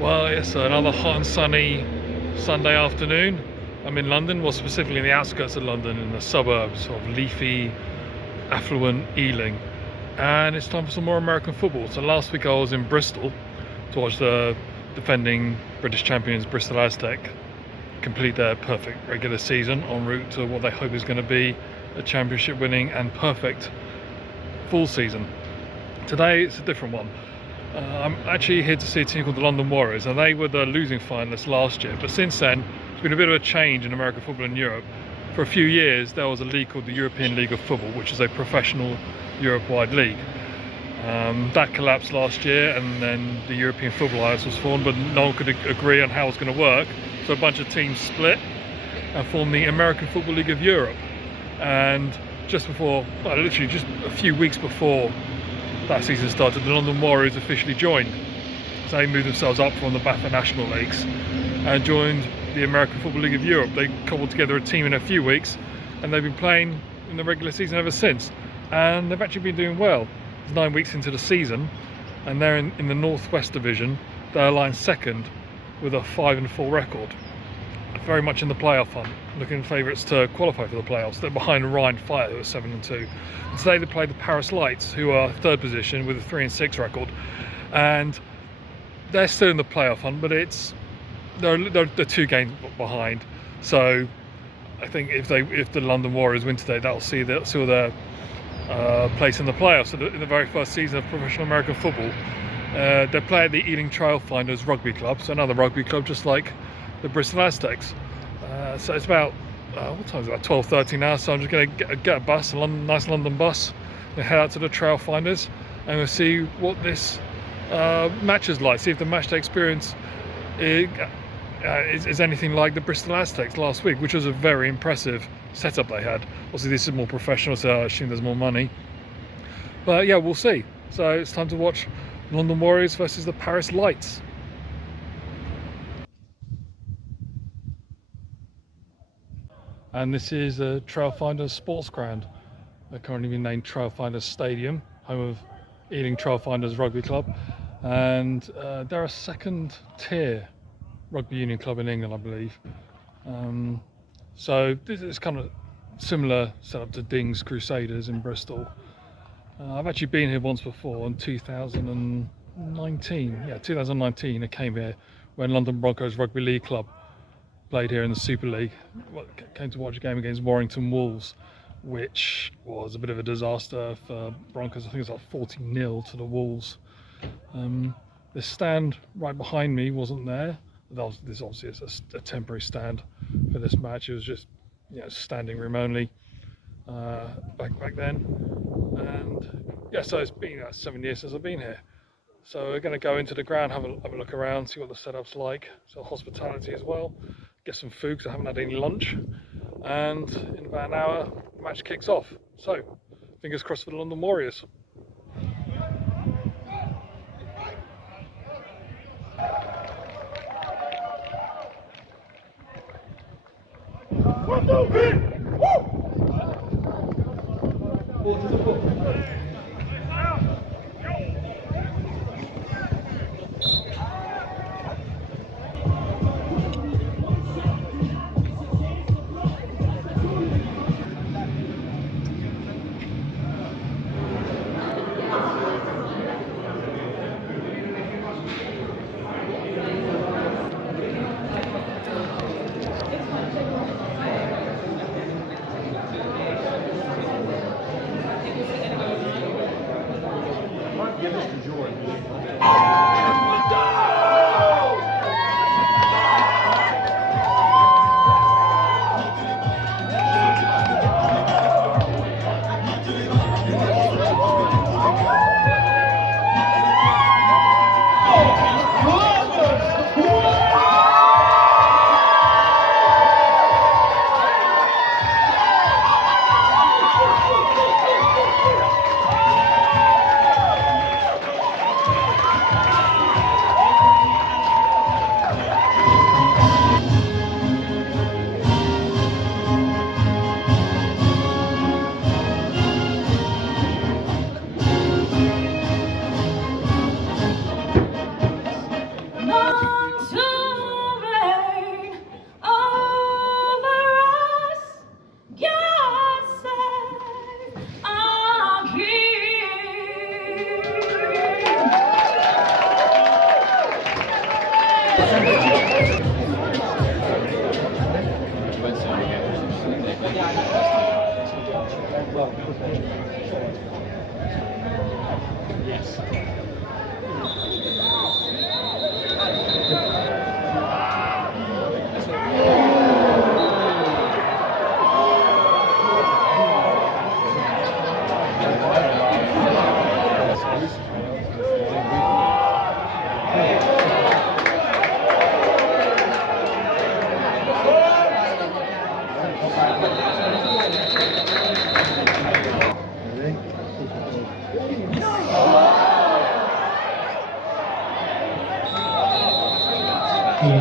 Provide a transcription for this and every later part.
Well, it's another hot and sunny Sunday afternoon. I'm in London, well, specifically in the outskirts of London, in the suburbs of leafy, affluent Ealing. And it's time for some more American football. So last week I was in Bristol to watch the defending British champions Bristol Aztec complete their perfect regular season en route to what they hope is going to be a championship winning and perfect full season. Today it's a different one. I'm actually here to see a team called the London Warriors, and they were the losing finalists last year. But since then, there's been a bit of a change in American football in Europe. For a few years, there was a league called the European League of Football, which is a professional Europe-wide league. That collapsed last year, and then the European Football Alliance was formed, but no one could agree on how it was going to work. So a bunch of teams split and formed the American Football League of Europe. And just before, well, literally just a few weeks before that season started, the London Warriors officially joined. So they moved themselves up from the BAFA National Leagues and joined the American Football League of Europe. They cobbled together a team in a few weeks, and they've been playing in the regular season ever since. And they've actually been doing well. It's 9 weeks into the season, and they're in the Northwest Division. They're aligned second with a 5-4 record. Very much in the playoff hunt, looking favourites to qualify for the playoffs. They're behind Ryan Fire, who are 7-2. And today they play the Paris Lights, who are third position with a 3-6 record, and they're still in the playoff hunt, but they're 2 games behind. So I think if the London Warriors win today, that'll see their place in the playoffs. So in the very first season of professional American football, they play at the Ealing Trailfinders rugby club, so another rugby club just like the Bristol Aztecs. So it's about what time is it? About 12:30 now. So I'm just going to get a bus, a nice London bus, and head out to the Trailfinders, and we'll see what this match is like. See if the matchday experience is anything like the Bristol Aztecs last week, which was a very impressive setup they had. Obviously, this is more professional, so I assume there's more money. But yeah, we'll see. So it's time to watch London Warriors versus the Paris Lights. And this is the Trailfinders Sports Ground. They're currently being named Trailfinders Stadium, home of Ealing Trailfinders Rugby Club. And they're a second tier rugby union club in England, I believe. So this is kind of similar setup to Ding's Crusaders in Bristol. I've actually been here once before in 2019. Yeah, 2019 I came here when London Broncos Rugby League Club played here in the Super League. Came to watch a game against Warrington Wolves, which was a bit of a disaster for Broncos. I think it was like 40-0 to the Wolves. The stand right behind me wasn't there. This obviously is a temporary stand for this match. It was just, standing room only back then. And yeah, so it's been 7 years since I've been here. So we're going to go into the ground, have a look around, see what the setup's like. So hospitality as well. Get some food because I haven't had any lunch. And in about an hour, the match kicks off. So fingers crossed for the London Warriors.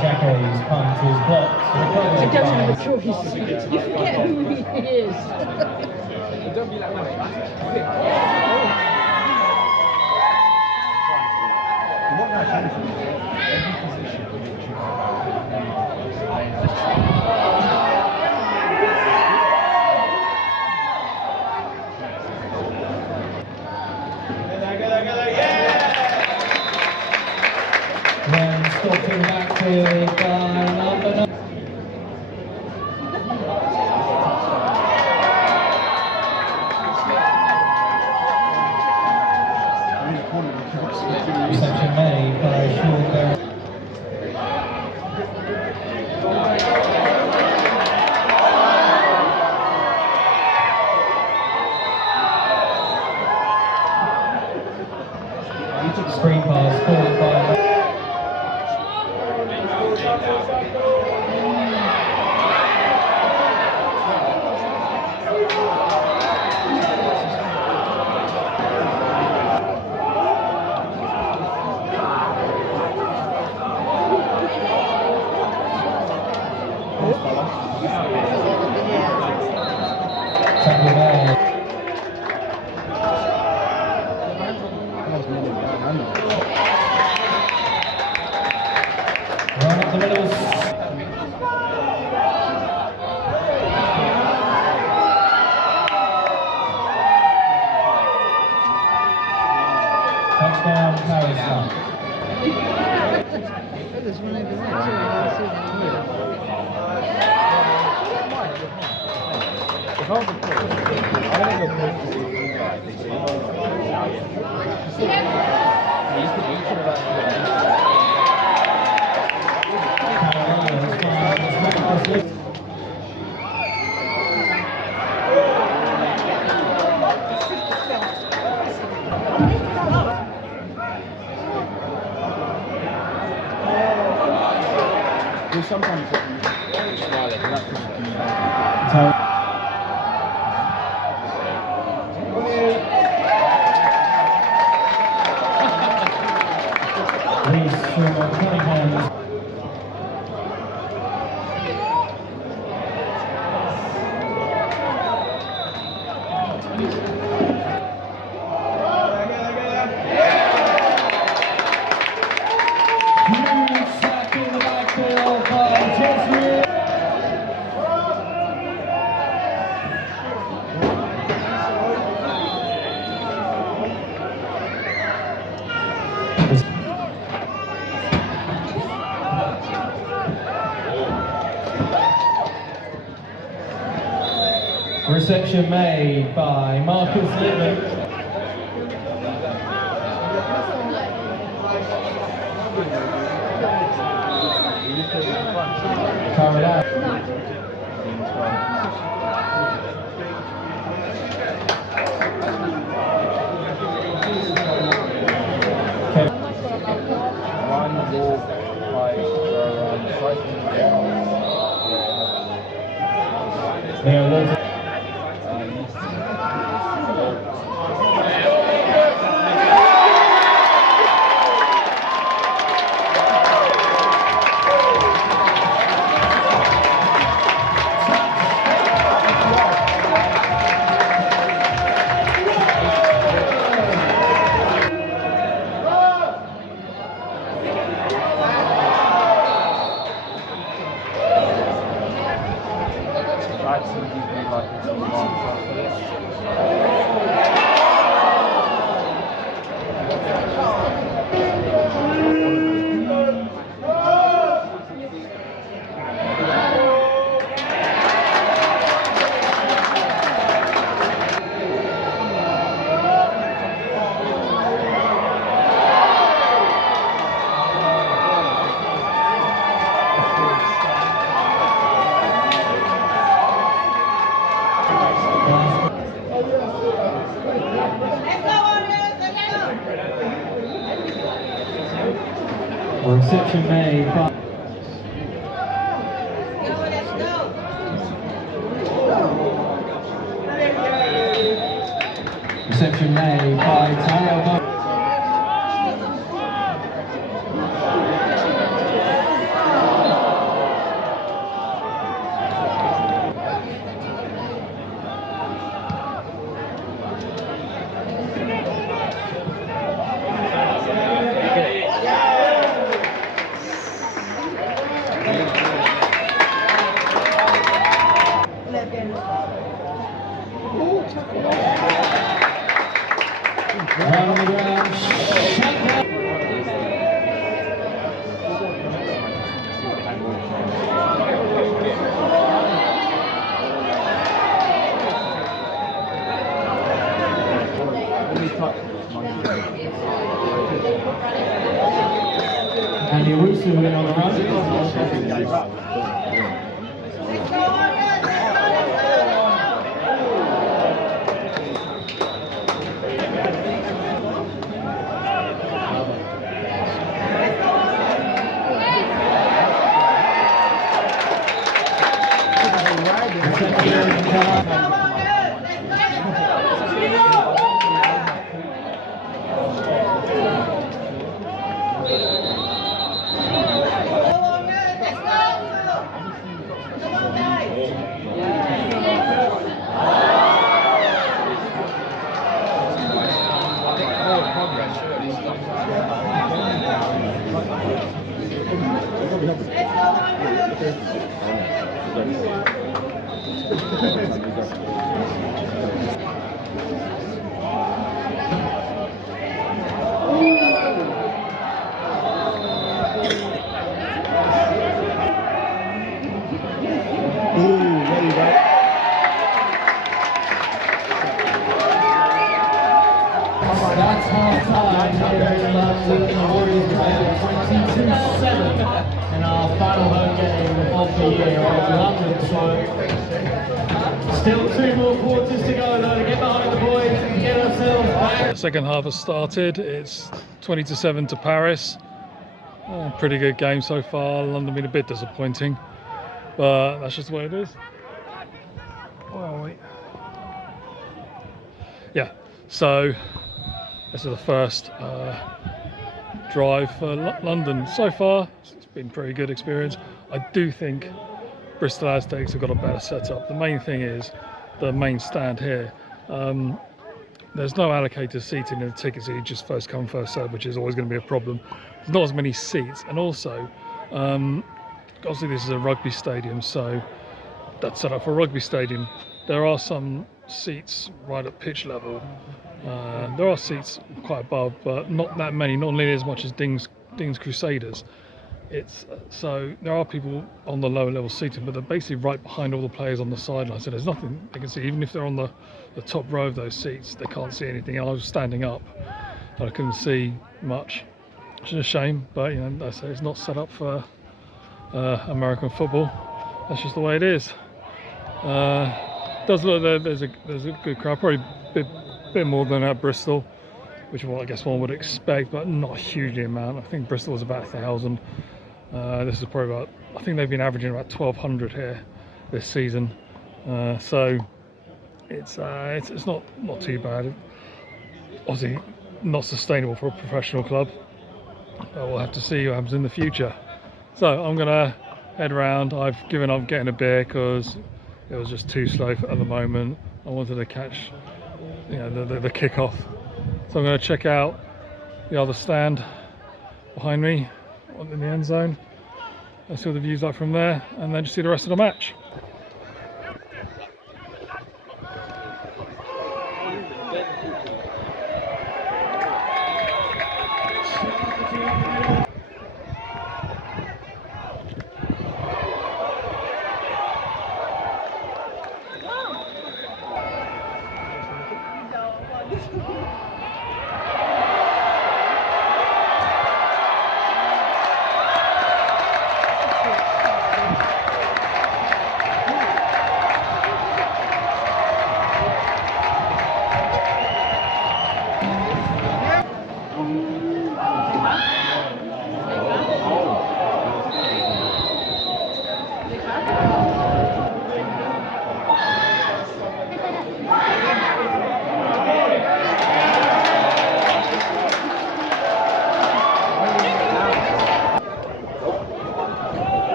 Jacko's punt is blocked. I don't have a choice. You forget who he is. Don't be like Then stopped in the backfield by number 9. Reception made by Sean Barrett. Screen pass caught by tackle there. Right up the middle. Touchdown, Harrison. There's one over there too. I can see sometimes reception made by Marcus Littman. Carried out. Reception made by Tyrell. Around the ground, shut down. And Yarusu in on the run. That's half time here in London. The Warriors trail 22-7 in our final home game of the year of London. So still 2 more quarters to go though to get behind the boys and get ourselves back. The second half has started. It's 20-7 to Paris. Pretty good game so far. London been a bit disappointing, but that's just the way it is. Oh wait. Yeah. So this is the first drive for London. So far, it's been a pretty good experience. I do think Bristol Aztecs have got a better setup. The main thing is the main stand here. There's no allocated seating in the tickets, so you just first come, first serve, which is always going to be a problem. There's not as many seats, and also, obviously this is a rugby stadium, so that's set up for a rugby stadium. There are some seats right at pitch level. There are seats quite above, but not that many, not nearly as much as Ding's Crusaders. It's so there are people on the lower level seating, but they're basically right behind all the players on the sideline, so there's nothing they can see. Even if they're on the top row of those seats, they can't see anything. And I was standing up and I couldn't see much, which is a shame, but you know, I say it's not set up for American football. That's just the way it is. Does look there's a good crowd, probably a bit more than at Bristol, which is what I guess one would expect, but not a hugely amount. I think Bristol was about 1,000. This is probably about, I think they've been averaging about 1,200 here this season. So it's not too bad. Obviously not sustainable for a professional club. We'll have to see what happens in the future. So I'm gonna head around. I've given up getting a beer because it was just too slow at the moment. I wanted to catch, you know, the kickoff. So I'm going to check out the other stand behind me in the end zone. Let's see what the view's like from there, and then just see the rest of the match.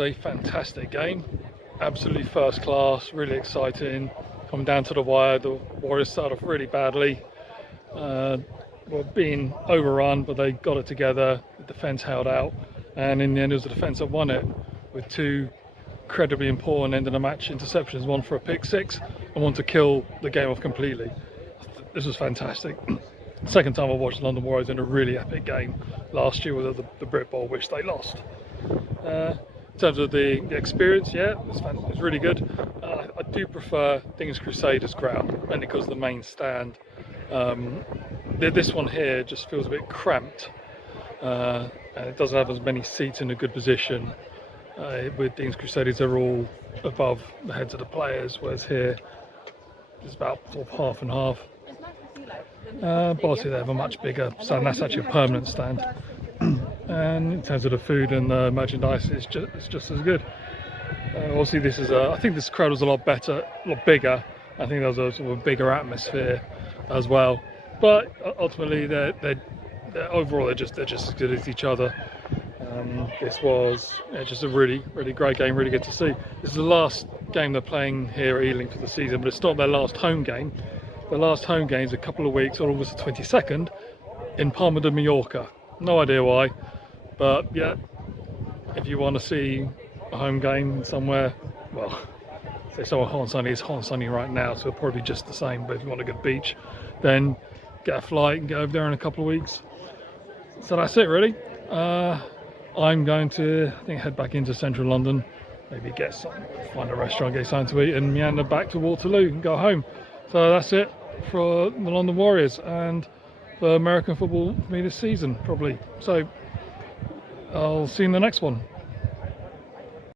was a fantastic game, absolutely first class, really exciting. Coming down to the wire, the Warriors started off really badly, were being overrun, but they got it together. The defence held out, and in the end it was the defence that won it, with two incredibly important end of the match interceptions, one for a pick six and one to kill the game off completely. This was fantastic. Second time I watched London Warriors in a really epic game last year with the Britbowl, which they lost. In terms of the experience, yeah, it's really good. I do prefer Things Crusaders ground, mainly because the main stand. This one here just feels a bit cramped, and it doesn't have as many seats in a good position. With Things Crusaders, they're all above the heads of the players, whereas here it's about sort of half and half. But obviously they have a much bigger stand. That's actually a permanent stand. And in terms of the food and the merchandise, it's just as good. Obviously, this is I think this crowd was a lot better, a lot bigger. I think there was a sort of a bigger atmosphere as well. But ultimately, they're overall they're just as good as each other. This was just a really great game, really good to see. This is the last game they're playing here at Ealing for the season, but it's not their last home game. The last home game is a couple of weeks, on August the 22nd, in Palma de Mallorca. No idea why, but yeah, if you want to see a home game somewhere, well, say somewhere hot and sunny, it's hot and sunny right now, so it'll probably be just the same, but if you want a good beach, then get a flight and get over there in a couple of weeks. So that's it really. I'm going to, I think, head back into central London, maybe find a restaurant, get something to eat, and meander back to Waterloo and go home. So that's it for the London Warriors and for American football for me this season, probably. So I'll see you in the next one.